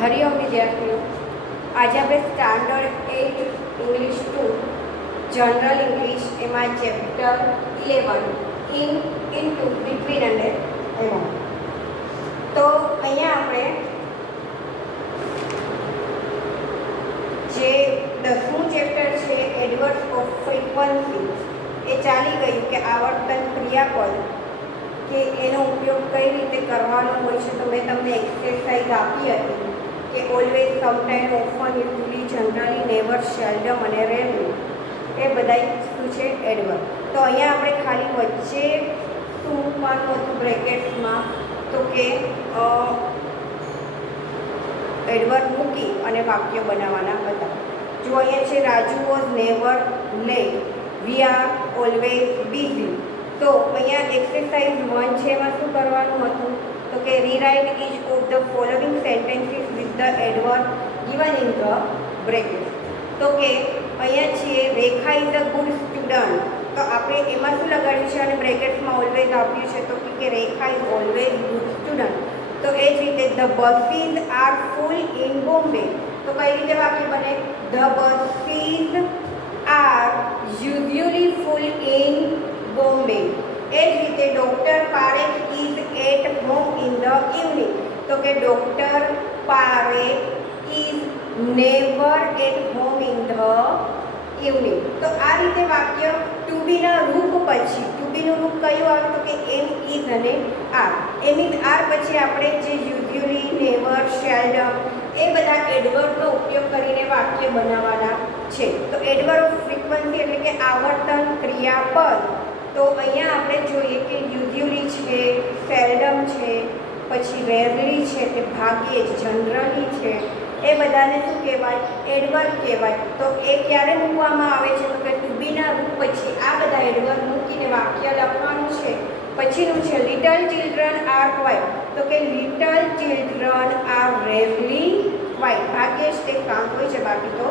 હરિઓમ વિદ્યાર્થીઓ, આજે આપણે સ્ટાન્ડર્ડ 8 ઇંગ્લિશ 2 જનરલ ઇંગ્લિશ એમાં ચેપ્ટર 11 ઇનટુ બિટવીન અને એમોંગ. તો અહીંયા આપણે જે 10મું ચેપ્ટર છે એડવર્બ્સ ઓફ ફ્રીક્વન્સી એ ચાલી ગયું કે આવર્તન ક્રિયાપદ કે એનો ઉપયોગ કઈ રીતે કરવાનો હોય છે. તો મેં તમને એક્સરસાઇઝ આપી હતી કે always, sometime, often, usually, generally, never, seldom અને રેરલી એ બધા શું છે એડવર્બ. તો અહીંયા આપણે ખાલી વચ્ચે શું મૂકવાનું હતું બ્રેકેટ્સમાં, તો કે એડવર્બ મૂકી અને વાક્ય બનાવવાના હતા. જો અહીંયા છે Raju was never late, we are always busy. તો અહીંયા એક્સરસાઇઝ 1 છે, એમાં શું કરવાનું હતું તો કે rewrite each of the following sentences with the adverb given in the bracket. તો કે અહીંયા છીએ Rekha is a good student. તો આપણે એમાં શું લગાડ્યું છે અને બ્રેકેટ્સમાં ઓલવેઝ આપ્યું છે, તો કે Rekha is always good student. તો એ જ રીતે the buses are full in Bombay. તો કઈ રીતે વાક્ય બને? The buses are usually full in Bombay. એ જ રીતે doctor Parekh is at home in the evening. તો કે doctor Parekh is never at home in the evening. તો આ રીતે વાક્ય ટુ બીના રૂપ પછી, ટુ બીનું રૂપ કયું આવે તો કે એમ, ઇઝ અને આર. એમ ઇઝ આર પછી આપણે જે યુઝ્યુઅલી, નેવર, સેલ્ડમ એ બધા એડવર્બનો ઉપયોગ કરીને વાક્ય બનાવવાના છે. તો એડવર્બ ઓફ ફ્રીક્વન્સી એટલે કે આવર્તન ક્રિયાપદ. તો અહીંયા આપણે જોઈએ કે યુઝ્યુઅલી છે, સેલ્ડમ છે, પછી રેરલી છે એટલે ભાગ્યે જ, જનરલી છે, એ બધાને શું કહેવાય? એડવર્બ કહેવાય. તો એ ક્યારે મૂકવામાં આવે છે તો કે ટુ બીના રૂપ પછી આ બધા એડવર્બ મૂકીને વાક્ય લખવાનું છે. પછીનું છે લિટલ ચિલ્ડ્રન આર ક્વાઇટ. તો કે little children are rarely quiet. ભાગ્યે જ તે શાંત હોય છે, બાકી તો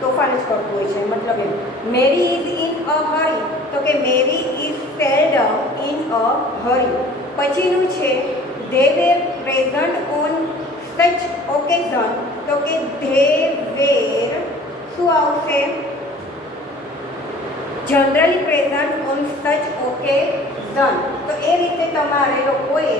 તોફાન જ કરતું હોય છે, મતલબ એમ. મેરી ઇઝ ઇન અ હરી. તો કે મેરી ઇઝ સેલ્ડમ ઇન અ હરી. પછીનું છે they were present on such occasion. તો કે ધે વેર શું આવશે? Generally present on such occasion. તો એ રીતે તમારે લોકોએ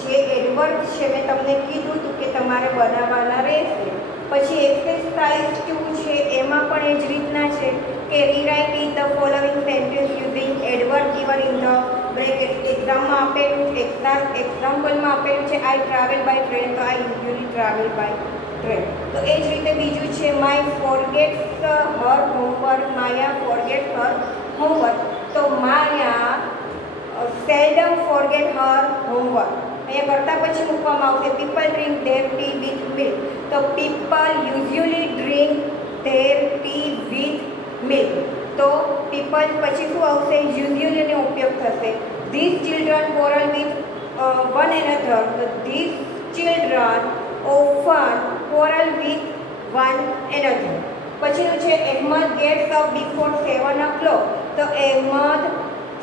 જે એડવર્બ છે મેં તમને કીધું હતું કે તમારે બનાવવાના રહેશે. પછી એક્સરસાઇઝ 2 છે, એમાં પણ એ જ રીતના છે કે rewrite is the following sentence using adverb given in the bracket. એક્ઝામમાં આપેલું, એક્ઝામ્પલમાં આપેલું છે આઈ ટ્રાવેલ બાય ટ્રેન. તો I usually travel by train. તો એ જ રીતે બીજું છે my forgets her homework. Maya forget her homework. તો માયા સેલ્ડમ ફોરગેટ હર હોમવર્ક. અહીંયા કરતાં પછી મૂકવામાં આવશે people drink their tea with milk. તો people usually drink their tea with milk. તો પીપલ પછી શું આવશે? યુઝ્યુઅલીનો ઉપયોગ થશે. This children quarrel with one another. તો this children often quarrel with one another. પછીનું છે Ahmed gates up before 7 o'clock. તો અહેમદ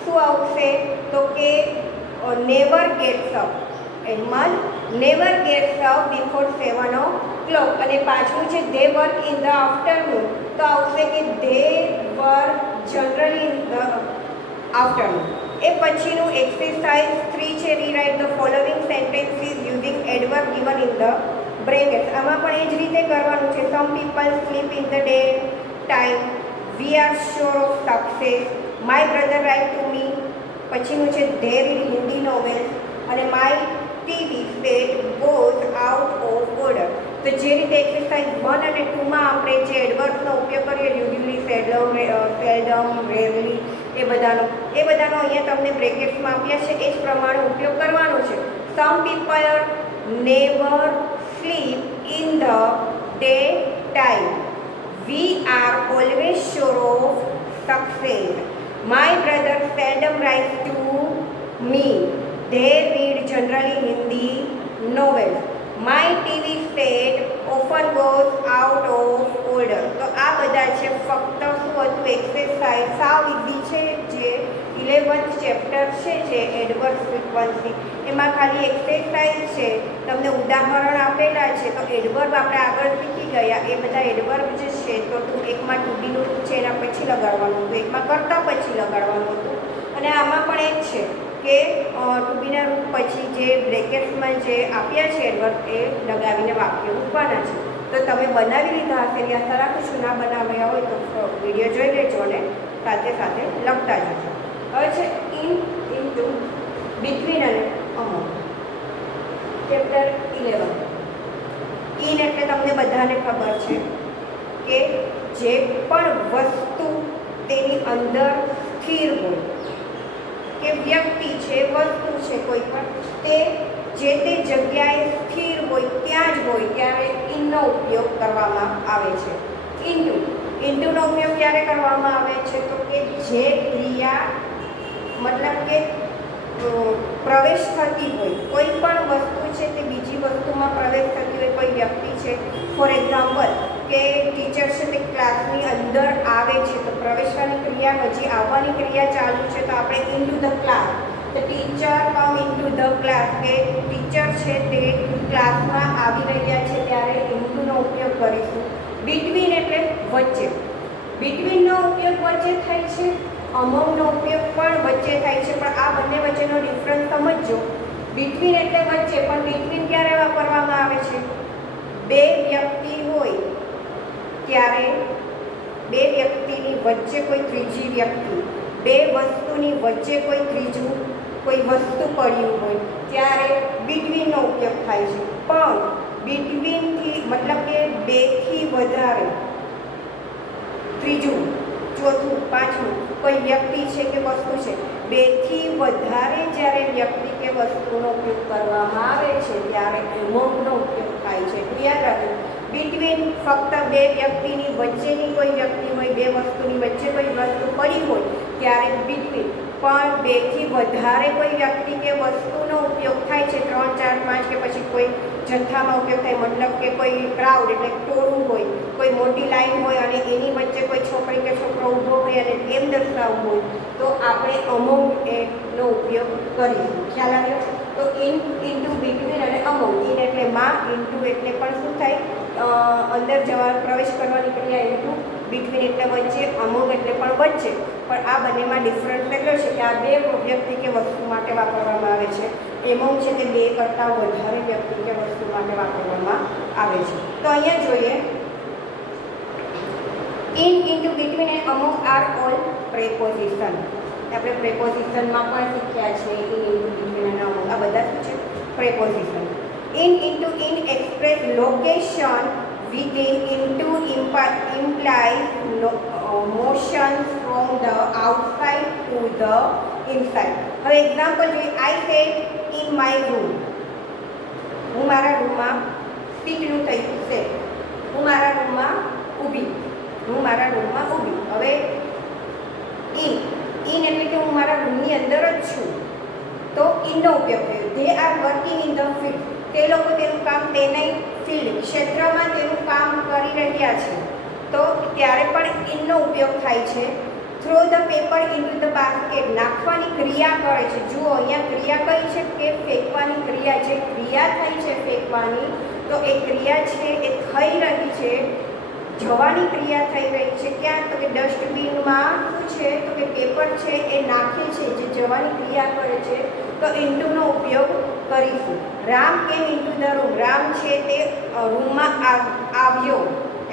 શું આવશે તો કે never gets up. Ahmed never gets up before 7 o'clock. અને પાછું છે they work in the afternoon. તો આવશે કે they work generally in the afternoon. એ પછીનું એક્સરસાઇઝ 3 છે rewrite the following sentences using adverb given in the bracket. આમાં પણ એ જ રીતે કરવાનું છે. Some people sleep in the day time. We are sure of success. My brother write to મી. પછીનું છે ધે રીડ હિન્દી નોવેલ્સ. અને my TV set goes out of order. તો જે રીતે એક્સરસાઇઝ 1 અને 2માં આપણે જે એડવર્બનો ઉપયોગ કરીએ યુઝ્યુઅલી, સેલ્ડમ, રેરલી એ બધાનો અહીંયા તમને બ્રેકેટ્સમાં આપ્યા છે. એ જ પ્રમાણે ઉપયોગ કરવાનો છે. Some people never sleep in the day time. We are always sure of success. My brother seldom writes to me. They read generally Hindi novels. My TV set often goes out of order. તો આ બધા છે ફક્ત શું હતું exercise. સાવ easy છે. જે 11th ચેપ્ટર છે જે એડવર્બ ફ્રીક્વન્સી, એમાં ખાલી એક્સરસાઇઝ છે. તમને ઉદાહરણ ઉદાહરણ આપેલા છે. તો એડવર્બ આપણે આગળ શીખી ગયા. એ બધા એડવર્બ જે છે તો એકમાં ટુ બીનું રૂપ છે એના પછી લગાડવાનું હતું, એકમાં કરતાં પછી લગાડવાનું હતું. અને આમાં પણ એક છે કે ટુ બીના રૂપ પછી જે બ્રેકેટ્સમાં જે આપ્યા છે એડવર્બ એ લગાવીને વાક્ય મૂકવાના છે. તો તમે બનાવી લીધા હશે એની આશા રાખું છું. ના બનાવ્યા હોય તો વિડીયો જોઈ લેજો અને સાથે સાથે લખતા જજો. હવે છે ઇન, ઇન્ટુ, બિટવીન અને અમોંગ. ચેપ્ટર 11. ઇન એટલે તમને બધાને ખબર છે કે જે પણ વસ્તુ તેની અંદર સ્થિર હોય, કે વ્યક્તિ છે, વસ્તુ છે કોઈ પણ, તે જે તે જગ્યાએ સ્થિર હોય ત્યાં જ હોય ત્યારે ઇનનો ઉપયોગ કરવામાં આવે છે. ઇન્ટુ, ઇન્ટુનો ઉપયોગ ક્યારે કરવામાં આવે છે તો કે જે ક્રિયા મતલબ કે પ્રવેશ થતી હોય, કોઈ પણ વસ્તુ છે તે બીજી વસ્તુમાં પ્રવેશ થતી હોય, કોઈ વ્યક્તિ છે, ફોર એક્ઝામ્પલ કે ટીચર છે તે ક્લાસની અંદર આવે છે તો પ્રવેશવાની ક્રિયા, હજી આવવાની ક્રિયા ચાલુ છે તો આપણે ઇન્ટુ ધ ક્લાસ, તો teacher come into the class, કે ટીચર છે તે ક્લાસમાં આવી રહ્યા છે ત્યારે ઇન્ટુનો ઉપયોગ કરીશું. બિટવીન એટલે વચ્ચે, બિટવીનનો ઉપયોગ વચ્ચે થાય છે, અમોંગનો ઉપયોગ પણ વચ્ચે થાય છે. પણ આ બંને વચ્ચેનો ડિફરન્સ સમજજો. બિટવીન એટલે વચ્ચે, પણ બિટવીન ક્યારે વાપરવામાં આવે છે? બે વ્યક્તિ હોય ત્યારે, બે વ્યક્તિની વચ્ચે કોઈ ત્રીજી વ્યક્તિ, બે વસ્તુની વચ્ચે કોઈ ત્રીજું કોઈ વસ્તુ પડ્યું હોય ત્યારે બિટવીનનો ઉપયોગ થાય છે. પણ બિટવીનથી મતલબ કે બેથી વધારે, ત્રીજું, ચોથું, પાંચમું કોઈ વ્યક્તિ છે કે વસ્તુ છે, બેથી વધારે જ્યારે વ્યક્તિ કે વસ્તુનો ઉપયોગ કરવામાં આવે છે ત્યારે એમોંગનો ઉપયોગ થાય છે. તો યાદ રાખજો, બિટવીન ફક્ત બે વ્યક્તિની વચ્ચેની કોઈ વ્યક્તિ હોય, બે વસ્તુની વચ્ચે કોઈ વસ્તુ પડી હોય ત્યારે બિટવીન. પણ બેથી વધારે કોઈ વ્યક્તિ કે વસ્તુનો ઉપયોગ થાય છે, 3, 4, 5 કે પછી કોઈ જથ્થામાં ઉપયોગ થાય, મતલબ કે કોઈ ક્રાઉડ એટલે ટોળું હોય, કોઈ મોટી લાઈન હોય અને એની વચ્ચે કોઈ છોકરી કે છોકરો ઊભો હોય અને એમ દર્શાવવું હોય તો આપણે અમોંગ એનો ઉપયોગ કરીશું. ખ્યાલ આવ્યો? તો ઇન, ઇન્ટુ, બિટવીન અને અમોંગ. ઇન એટલે માં, ઇન્ટુ એટલે પણ શું થાય, અંદર જવા પ્રવેશ કરવાની ક્રિયા, ઇન્ટુ, બિટવીન એટલે વચ્ચે, અમોંગ એટલે પણ વચ્ચે. પણ આ બંનેમાં ડિફરન્સ એટલો છે કે આ બે વ્યક્તિ કે વસ્તુ માટે વાપરવામાં આવે છે. એમોંગ છે તે બે કરતાં વધારે વ્યક્તિ કે વસ્તુ માટે વાપરવામાં આવે છે. તો અહીંયા જોઈએ, in, into, between and among are all preposition. આપણે પ્રેપોઝિશનમાં પણ શીખ્યા છે. ઇન, ઇન્ટુ, બિટવીન અને અમોંગ આ બધા શું છે? Preposition. In, into, in express location, within, into implies motion from the outside to the inside. હવે એક્ઝામ્પલ જોઈએ. આઈ સેટ ઇન માય રૂમ. હું મારા રૂમમાં, સ્પીકનું થયું છે, હું મારા રૂમમાં ઊભી, હું મારા રૂમમાં ઊભી. હવે ઇન, ઇન એટલે કે હું મારા રૂમની અંદર જ છું તો ઇનનો ઉપયોગ થયો. They are working in the field. તે લોકો તેનું કામ તેની ફિલ્ડ, ક્ષેત્રમાં તેનું કામ કરી રહ્યા છે તો ત્યારે પણ ઇનનો ઉપયોગ થાય છે. Throw the paper into the basket. નાખવાની ક્રિયા કરે છે. જુઓ અહીંયા ક્રિયા કઈ છે કે ફેંકવાની ક્રિયા. જે ક્રિયા થઈ છે ફેંકવાની, તો એ ક્રિયા છે એ થઈ રહી છે, જવાની ક્રિયા થઈ રહી છે. ક્યાં? તો કે ડસ્ટબિનમાં શું છે તો કે પેપર છે એ નાખે છે, જે જવાની ક્રિયા કરે છે તો ઇન્ટુનો ઉપયોગ કરીશું. રામ કેમ ઇન્ટુ ધ રૂમ. રામ છે તે રૂમમાં આવ્યો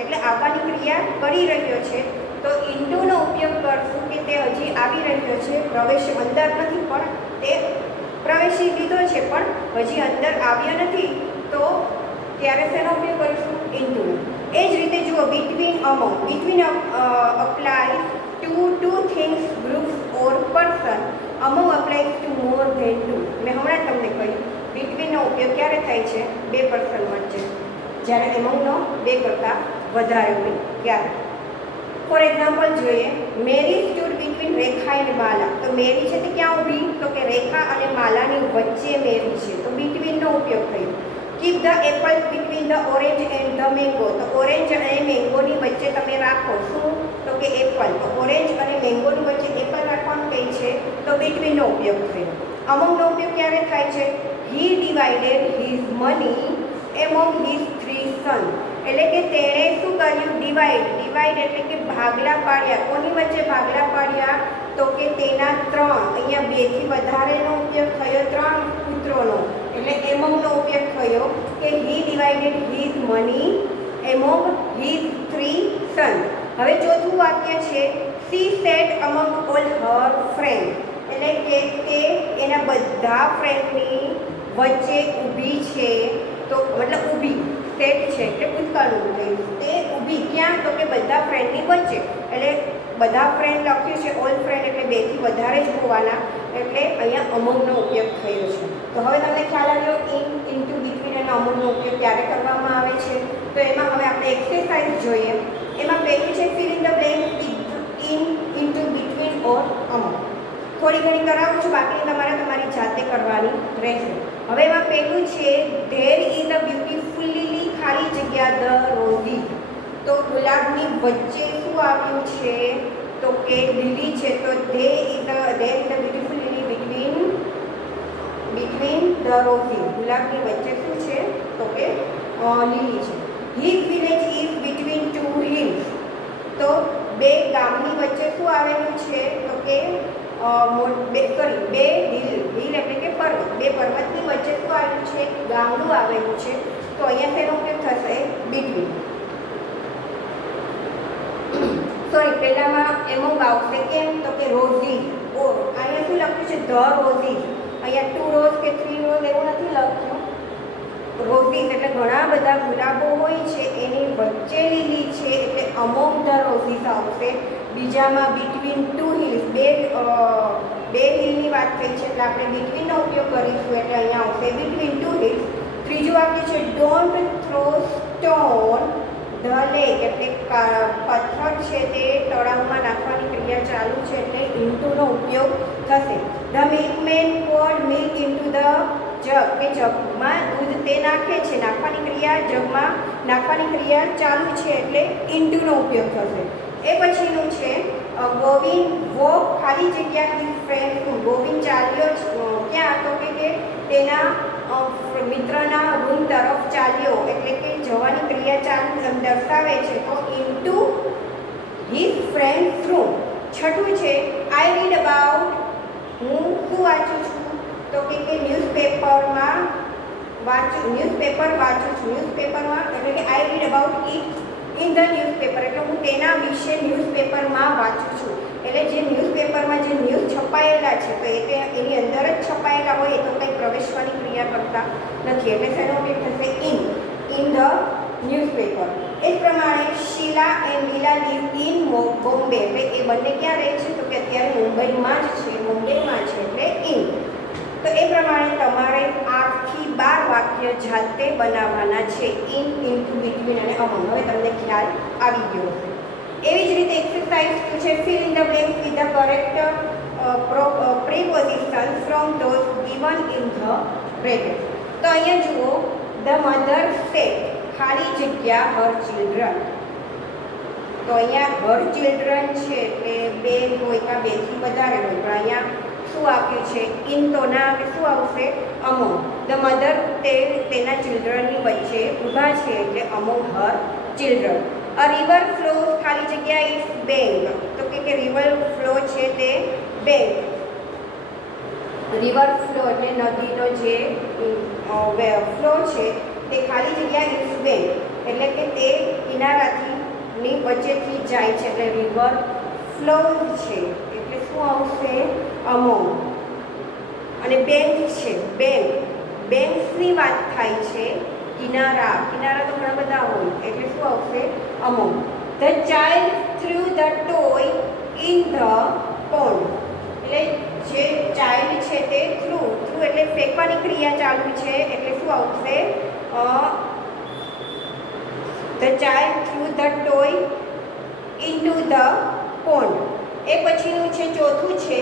એટલે આવવાની ક્રિયા કરી રહ્યો છે તો ઇન્ટુનો ઉપયોગ કરશું કે તે હજી આવી રહ્યો છે, પ્રવેશ અંદર નથી પણ તે પ્રવેશી લીધો છે પણ હજી અંદર આવ્યો નથી તો ત્યારે શેનો ઉપયોગ કરીશું? ઇન્ટુનો. એ જ રીતે જુઓ, between, among. Between apply to things, groups or person. Among apply to more than two. મેં હમણાં તમને કહ્યું બિટવીનનો ઉપયોગ ક્યારે થાય છે? બે પર્સન વચ્ચે. જ્યારે એમોંગનો બે કરતાં વધારે હોય ત્યારે. ફોર એક્ઝામ્પલ જોઈએ, મેરી સ્ટૂડ બિટવીન રેખા એન્ડ માલા. તો મેરી છે તે ક્યાં ઊભી? તો કે રેખા અને માલાની વચ્ચે મેરી છે તો બિટવીનનો ઉપયોગ થયો. Keep the apples between the orange and the mango. તો ઓરેન્જ અને મેંગોની વચ્ચે તમે રાખો. શું? તો કે એપલ. તો ઓરેન્જ અને મેંગોની વચ્ચે એપલ રાખવાનું કહે છે તો બિટવીનનો ઉપયોગ થયો. અમોંગનો ઉપયોગ ક્યારે થાય છે? He divided his money among his 3 son. એટલે કે તેણે શું કર્યું? ડિવાઈડ એટલે કે ભાગલા પાડ્યા. કોની વચ્ચે ભાગલા પાડ્યા? તો કે તેના 3. અહીંયા 2 થી વધારેનો ઉપયોગ થયો 3 પુત્રોનો, એટલે એમોંગનો ઉપયોગ થયો કે he divided his money among his 3 son. હવે ચોથું વાક્ય છે she set among all her friend. એટલે કે તે એના બધા ફ્રેન્ડની વચ્ચે ઊભી છે. તો મતલબ ઊભી, સેટ છે એટલે ભૂતકાળનું થયું. તે ઊભી ક્યાં? તો કે બધા ફ્રેન્ડની વચ્ચે. એટલે બધા ફ્રેન્ડ લખ્યું છે, ઓલ ફ્રેન્ડ એટલે 2 થી વધારે જ હોવાના, એટલે અહીંયા અમોંગનો ઉપયોગ થયો છે. તો હવે તમને ખ્યાલ આવ્યો ઇન, ઇન્ટુ, બિટવીન અને અમોંગનો ઉપયોગ ક્યારે કરવામાં આવે છે. તો એમાં હવે આપણે એક્સરસાઇઝ જોઈએ. એમાં પહેલું છે fill in the blank with in, into, between or among. થોડી ઘણી કરાવું છું, બાકી તમારે તમારી જાતે કરવાની રહેશે. હવે એમાં પહેલું છે ધેર ઇઝ અ બ્યુટીફુલ લીલી, ખાલી જગ્યા ધ રોઝી. તો ગુલાબની વચ્ચે શું આવ્યું છે? તો કે લીલી છે. તો there is a beautiful lily between the roses. ગુલાબની વચ્ચે શું છે? તો કે લીલી છે. His village is between 2 hills. તો 2 ગામની વચ્ચે શું આવેલું છે? તો કે 2 હિલ એટલે કે પર્વત. 2 પર્વતની વચ્ચે શું આવેલું છે? ગામડું આવેલું છે. તો અહીંયા તેનો ઉપયોગ થશે બિટવીન. સોરી, પહેલામાં એમોંગ આવશે કેમ? તો કે રોઝી. અહીંયા શું લખ્યું છે? The rosy. અહીંયા 2 રોઝ કે 3 રોઝ એવું નથી લખ્યું. રોઝીસ એટલે ઘણા બધા ગુલાબો હોય છે, એની વચ્ચે લીલી છે એટલે અમોંગ ધ રોઝીસ આવશે. બીજામાં બિટવીન 2 હિલ્સ, 2 હિલની વાત થઈ છે એટલે આપણે બિટવીનનો ઉપયોગ કરીશું એટલે અહીંયા આવશે બિટવીન 2 હિલ્સ. ત્રીજું વાક્ય છે don't throw stone the lake. એટલે પથ્થર છે તે તળાવમાં નાખવાની ક્રિયા ચાલુ છે એટલે ઇન્ટુનો ઉપયોગ થશે. The milkman poured milk into the jug. કે જગમાં દૂધ તે નાખે છે, નાખવાની ક્રિયા, જગમાં નાખવાની ક્રિયા ચાલુ છે એટલે ઇન્ટુનો ઉપયોગ થશે. એ પછીનું છે ગોવિંદ વોક, ખાલી જગ્યા હિઝ ફ્રેન્ડ. ગોવિંદ ચાલ્યો ક્યાં? તો કે તેના મિત્રના રૂમ તરફ ચાલ્યો, એટલે કે જવાની ક્રિયા ચાલુ દર્શાવે છે તો ઇન્ટુ હિઝ ફ્રેન્ડ્સ રૂમ. છઠ્ઠું છે આઈ રીડ અબાઉટ. હું શું વાંચું છું? તો કે ન્યૂઝપેપરમાં ન્યૂઝપેપર વાંચું છું. ન્યૂઝપેપરમાં એટલે કે આઈ read about it in the newspaper. એટલે હું તેના વિશે ન્યૂઝપેપરમાં વાંચું છું. એટલે જે ન્યૂઝપેપરમાં જે ન્યૂઝ છપાયેલા છે તો એની અંદર જ છપાયેલા હોય, એ તો કંઈ પ્રવેશવાની ક્રિયા કરતા નથી. એટલે તેનો ઉપયોગ થશે ઇન ધ ન્યૂઝપેપર. એ જ પ્રમાણે શીલા એન્ડ લીલા લીવ ઇન બોમ્બે. એટલે એ બંને ક્યાં રહે છે? તો કે અત્યારે મુંબઈમાં જ છે, બોમ્બેમાં છે એટલે ઇન. તો એ પ્રમાણે તમારે 8 થી 12 વાક્ય જાતે બનાવવાના છે ઇન, ઇન્ટુ, બિટવીન અને અમોંગ. હવે તમને ખ્યાલ આવી ગયો હશે. એવી જ રીતે એક્સરસાઇઝ 2 છે fill in the blank with the correct preposition from those given in the bracket. તો અહીંયા જુઓ ધ મધર સેટ, ખાલી જગ્યા હર ચિલ્ડ્રન. તો અહીંયા હર ચિલ્ડ્રન છે એટલે 2 હોય કાં 2 થી વધારે હોય, પણ અહીંયા શું આપ્યું છે? ઇન તો ના આવે, શું આવશે? અમોંગ. ધ મધર તેના ચિલ્ડ્રનની વચ્ચે ઊભા છે એટલે among Har children. A river flows, ખાલી જગ્યા ઇઝ બેંક. તો કે રિવર ફ્લો છે તે બેંક. રિવર ફ્લો એટલે નદીનો જે ફ્લો છે તે ખાલી જગ્યા ઇઝ બેંક એટલે કે તે કિનારાની વચ્ચેથી જાય છે એટલે રિવર ફ્લોઝ છે એટલે શું આવશે? અમોંગ. અને બેંક છે, બેંક્સની વાત થાય છે. કિનારા તો ઘણા બધા હોય એટલે શું આવશે? Among. The child threw the toy in the pond. એટલે જે ચાઇલ્ડ છે તે થ્રુ એટલે ફેંકવાની ક્રિયા ચાલુ છે એટલે શું આવશે? The child threw the toy into the pond. એ પછીનું છે ચોથું છે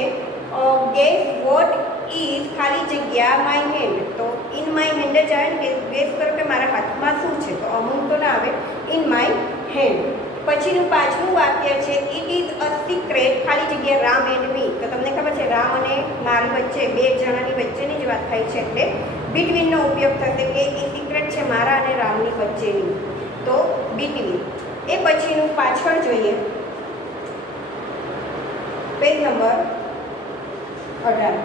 ગેસ વોટ ઇઝ, ખાલી જગ્યા માય હેન્ડ. તો ઇન માય હેન્ડ જ આવે ને, ગેસ કરો કે મારા હાથમાં શું છે? તો અમુક તો ના આવે, ઇન માય હેન્ડ. પછીનું પાંચમું વાક્ય છે ઇટ ઇઝ અ સિક્રેટ, ખાલી જગ્યા રામ એન્ડ મી. તો તમને ખબર છે રામ અને મારી વચ્ચે 2 જણાની વચ્ચેની જ વાત થાય છે એટલે બિટવીનનો ઉપયોગ થશે કે એ સિક્રેટ છે મારા અને રામની વચ્ચેની, તો બિટવીન. એ પછીનું પાછળ જોઈએ, પેજ નંબર 18.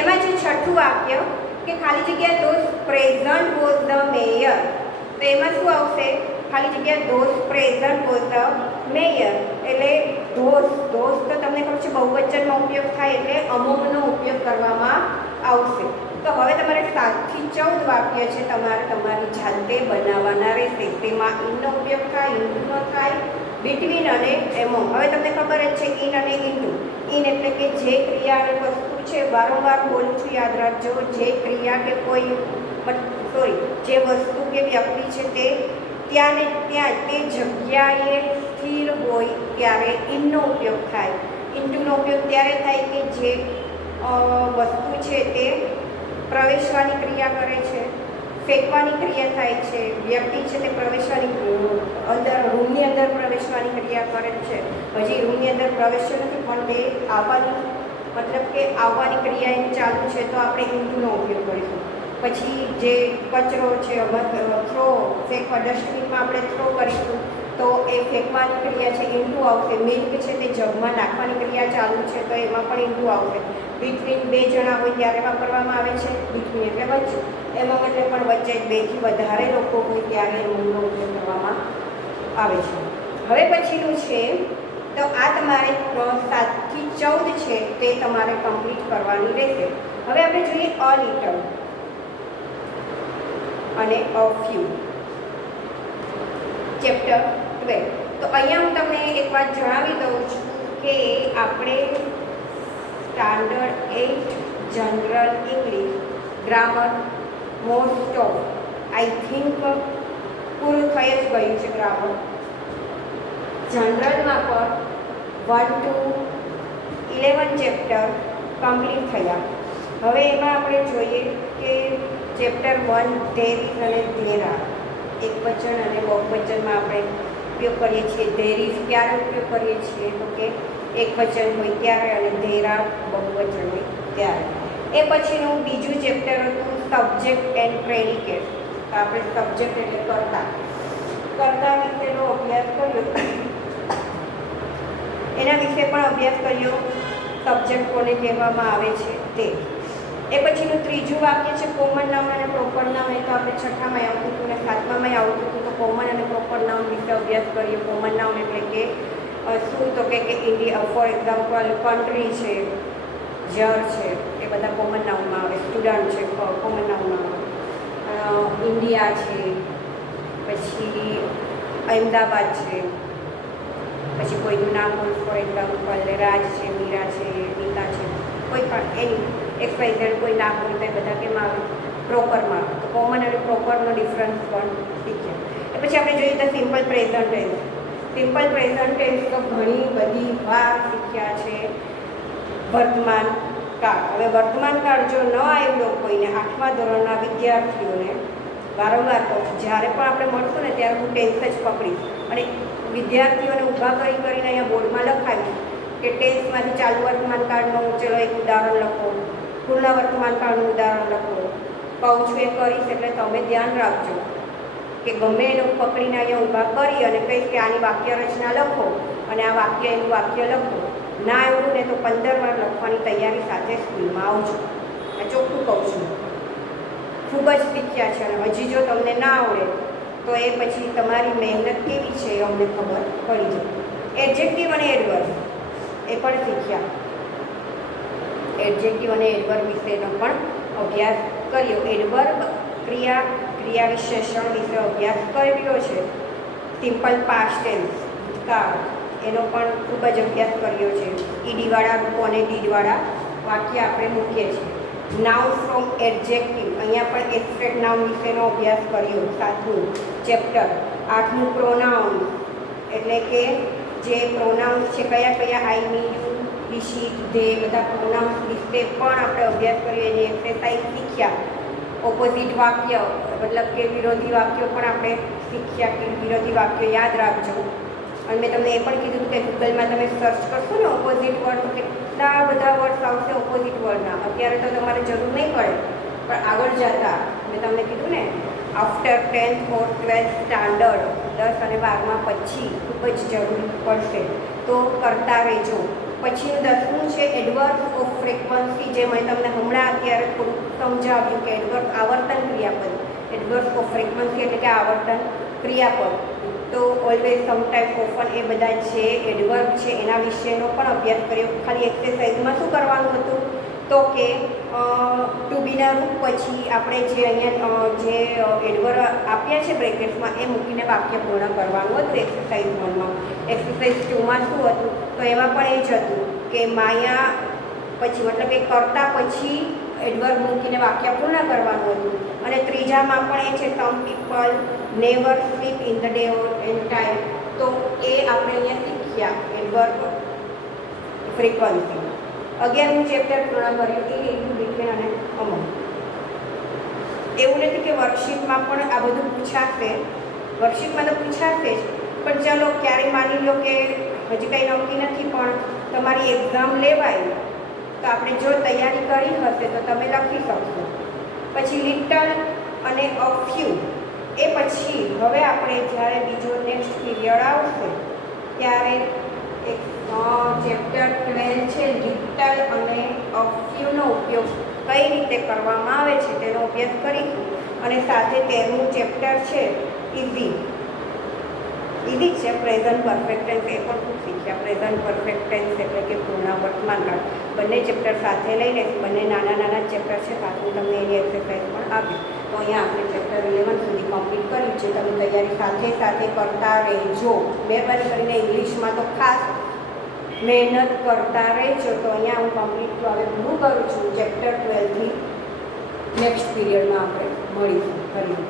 એમાં છે છઠ્ઠું વાક્ય કે ખાલી જગ્યા those present was the mayor. તો એમાં શું આવશે? ખાલી જગ્યા those present was the mayor. એટલે ધોઝ તો તમને ખબર છે બહુવચનમાં ઉપયોગ થાય એટલે અમુકનો ઉપયોગ કરવામાં આવશે. તો હવે તમારે 7 થી 14 વાક્ય છે તમારે તમારી જાતે બનાવવાના રહેશે. તેમાં ઇનનો ઉપયોગ થાય, ઇન્ટુનો થાય, બિટવીન અને એમો. હવે તમને ખબર જ છે ઇન અને ઇન્ટુ. ઇન એટલે કે જે ક્રિયા અને વસ્તુ છે, વારંવાર બોલું છું યાદ રાખજો, જે ક્રિયા કે કોઈ જે વસ્તુ કે વ્યક્તિ છે તે ત્યાં ને ત્યાં તે જગ્યાએ સ્થિર હોય ત્યારે ઇનનો ઉપયોગ થાય. ઇન્ટુનો ઉપયોગ ત્યારે થાય કે જે વસ્તુ છે તે પ્રવેશવાની ક્રિયા કરે છે, ફેંકવાની ક્રિયા થાય છે, વ્યક્તિ છે તે પ્રવેશવાની અંદર રૂમની અંદર પ્રવેશવાની ક્રિયા કરે છે. હજી રૂમની અંદર પ્રવેશ્યો નથી પણ તે આવવાની મતલબ કે આવવાની ક્રિયા એની ચાલુ છે, તો આપણે ઇન્ટુનો ઉપયોગ કરીશું. પછી જે કચરો છે થ્રો ફેંકવા, ડસ્ટબિનમાં આપણે થ્રો કરીશું તો એ ફેંકવાની ક્રિયા છે ઇન્ટુ આવશે. મિલ્ક છે તે જગમાં નાખવાની ક્રિયા ચાલુ છે તો એમાં પણ ઇન્ટુ આવશે. બિટવીન 2 જણા હોય ત્યારે વાપરવામાં આવે છે બિટવીન એટલે વચ્ચે. એમાં એટલે પણ વચ્ચે 2 થી વધારે લોકો હોય ત્યારે એમનો ઉપયોગ કરવામાં આવે છે. હવે પછીનું છે તો આ તમારે 7 થી 14 છે તે તમારે કમ્પ્લીટ કરવાની રહેશે. હવે આપણે જોઈએ અ લિટલ અને અ ફ્યુ, ચેપ્ટર 12. તો અહીંયા હું તમને એક વાત જણાવી દઉં છું કે આપણે standard 8 general English grammar most of I think પૂરું થઈ જ ગયું છે. ગ્રામર જનરલમાં પણ 1 to 11 ચેપ્ટર કમ્પ્લીટ થયા. હવે એમાં આપણે જોઈએ કે ચેપ્ટર 1 ધેર ઇઝ અને ધેર આર, એકવચન અને બહુવચનમાં આપણે ઉપયોગ કરીએ છીએ. ધેર ઇઝ ક્યારે ઉપયોગ કરીએ છીએ તો કે એકવચન હોય ત્યારે અને ધેર આર બહુવચન હોય ત્યારે. એ પછીનું બીજું ચેપ્ટર હતું સબ્જેક્ટ એન્ડ પ્રેડિકેટ. તો આપણે સબ્જેક્ટ એટલે કર્તા વિશેનો અભ્યાસ કર્યો, એના વિશે પણ અભ્યાસ કર્યો. સબ્જેક્ટ કોને કહેવામાં આવે છે તે. એ પછીનું ત્રીજું વાક્ય છે કોમન નાઉન અને પ્રોપર નાઉન. એ તો આપણે 6ઠામાં આવતું હતું અને 7મામાં આવતું હતું. તો કોમન અને પ્રોપર નાઉન વિશે અભ્યાસ કર્યો. કોમન નાઉન એટલે કે શું તો કે ઇન્ડિયા ફોર એક્ઝામ્પલ કન્ટ્રી છે, જર છે, એ બધા કોમન નાઉનમાં આવે. સ્ટુડન્ટ છે કોમન નાઉનમાં આવે. ઇન્ડિયા છે, પછી અહેમદાબાદ છે, પછી કોઈનું નામ હોય ફોર એક્ઝામ્પલ રાજ છે, મીરા છે, નીતા છે, કોઈ પણ એની XYZ કોઈ નામ હોય તો એ બધા કેમ આવે? પ્રોપરમાં. તો કોમન અને પ્રોપરનો ડિફરન્સ પણ શીખ્યા. એ પછી આપણે જોઈએ તો simple present tense. Simple present tense તો ઘણી બધી વાર શીખ્યા છે. વર્તમાન કાળ. હવે વર્તમાન કાળ જો ન આવ્યો કોઈને 8મા ધોરણના વિદ્યાર્થીઓને વારંવાર તો જ્યારે પણ આપણે મળશું ને ત્યારે હું ટેન્સ જ પકડીશ અને વિદ્યાર્થીઓને ઊભા કરીને અહીંયા બોર્ડમાં લખાવીશ કે ટેન્સમાંથી ચાલુ વર્તમાન કાળનું ચલો એક ઉદાહરણ લખો, પૂર્ણ વર્તમાન કાળનું ઉદાહરણ લખો. કહું છું એ કરીશ એટલે તમે ધ્યાન રાખજો કે ગમે એને પકડીને અહીંયા ઊભા કરી અને કહીશ કે આની વાક્ય રચના લખો અને આ વાક્ય એનું વાક્ય લખો. ના આવડું ને તો 15 વાર લખવાની તૈયારી સાથે સ્કૂલમાં આવજો. આ ચોખ્ખું કહું છું. ખૂબ જ શીખ્યા છે અને હજી જો તમને ના આવડે તો એ પછી તમારી મહેનત કેવી છે એ અમને ખબર પડી જાય. એડજેક્ટિવ અને એડવર્બ એ પણ શીખ્યા. એડજેક્ટિવ અને એડવર્બ વિશેનો પણ અભ્યાસ કર્યો. એડવર્બ ક્રિયા વિશેષણ વિશે અભ્યાસ કર્યો છે. સિમ્પલ પાસ્ટ ટેન્સ ભૂતકાળ એનો પણ ખૂબ જ અભ્યાસ કર્યો છે. ઈડીવાળા રૂપો અને ડીડવાળા વાક્ય આપણે મૂકીએ છીએ. નાઉન ફ્રોમ એડજેક્ટિવ અહીંયા પણ એબ્સ્ટ્રેક્ટ નાઉન વિશેનો અભ્યાસ કર્યો. 7મું ચેપ્ટર. 8મું પ્રોનાઉન એટલે કે જે પ્રોનાઉન્સ છે કયા કયા આઈ, મી, યુ, હી, શી, ધે બધા પ્રોનાઉન્સ વિશે પણ આપણે અભ્યાસ કર્યો. એની એક્સરસાઇઝ શીખ્યા. ઓપોઝિટ વાક્ય મતલબ કે વિરોધી વાક્યો પણ આપણે શીખ્યા કે વિરોધી વાક્યો યાદ રાખજો. અને મેં તમને એ પણ કીધું કે ગૂગલમાં તમે સર્ચ કરશો ને ઓપોઝિટ વર્ડ તો કેટલા બધા વર્ડ્સ આવશે ઓપોઝિટ વર્ડના. અત્યારે તો તમારે જરૂર નહીં પડે પણ આગળ જતાં મેં તમને કીધું ને આફ્ટર 10th ઓર 12th સ્ટાન્ડર્ડ 10 અને 12માં પછી ખૂબ જ જરૂરી પડશે તો કરતા રહેજો. પછીનું 10મું છે એડવર્બ ઓફ ફ્રીક્વન્સી, જે મેં તમને હમણાં અત્યારે થોડુંક સમજાવ્યું કે એડવર્બ આવર્તન ક્રિયાપદ. એડવર્બ ઓફ ફ્રીક્વન્સી એટલે કે આવર્તન ક્રિયાપદ. તો ઓલવેઝ, સમટાઈમ, ઓફન એ બધા જે એડવર્બ છે એના વિશેનો પણ અભ્યાસ કર્યો. ખાલી એક્સરસાઇઝમાં શું કરવાનું હતું તો કે ટુ બીના રૂપ પછી આપણે જે અહીંયા જે એડવર્બ આપ્યા છે બ્રેકેટ્સમાં એ મૂકીને વાક્ય પૂર્ણ કરવાનું હતું એક્સરસાઇઝ 1માં. એક્સરસાઇઝ 2માં શું હતું તો એમાં પણ એ જ હતું કે માયા પછી મતલબ કે કરતાં પછી એડવર્બ મૂકીને વાક્ય પૂર્ણ કરવાનું હતું. અને ત્રીજામાં પણ એ છે some people never sleep in the day or in time. તો એ આપણે અહીંયા શીખ્યા એડવર્બ ફ્રીક્વન્સી. 11મું ચેપ્ટર પૂર્ણ કર્યું એ એટલું ડિફેન અને અમુક. એવું નથી કે વર્કશીટમાં પણ આ બધું પૂછાશે, વર્કશીટમાં તો પૂછાશે જ, પણ ચાલો ક્યારેય માની લો કે હજી કંઈ નક્કી નથી પણ તમારી એક્ઝામ લેવાય તો આપણે જો તૈયારી કરી હશે તો તમે લખી શકશો. પછી લિટલ અને અ ફ્યુ એ પછી હવે આપણે જ્યારે બીજો નેક્સ્ટ પીરિયડ આવશે ત્યારે એક ચેપ્ટર 12 છે લિટલ અને અ ફ્યુનો ઉપયોગ કઈ રીતે કરવામાં આવે છે તેનો અભ્યાસ કરીશું. અને સાથે 13મું ચેપ્ટર છે ઇઝી છે પ્રેઝન્ટ પરફેક્ટ ટેન્સ, એ પણ ખૂબ શીખ્યા. પ્રેઝન્ટ પરફેક્ટ ટેન્સ એટલે કે પૂર્ણ વર્તમાનકાળ. બંને ચેપ્ટર સાથે લઈ લઈશું. બંને નાના નાના ચેપ્ટર છે, સાથે હું તમને એની એક્સરસાઇઝ પણ આપીશ. તો અહીંયા આપણે ચેપ્ટર 11 સુધી કમ્પ્લીટ કર્યું છે. તમે તૈયારી સાથે સાથે કરતા રહેજો. મહેરબાની કરીને ઇંગ્લિશમાં તો ખાસ મહેનત કરતા રહેજો. તો અહીંયા હું કમ્પ્લીટ હવે પૂરું કરું છું. ચેપ્ટર 12થી નેક્સ્ટ પીરિયડમાં આપણે મળીશું.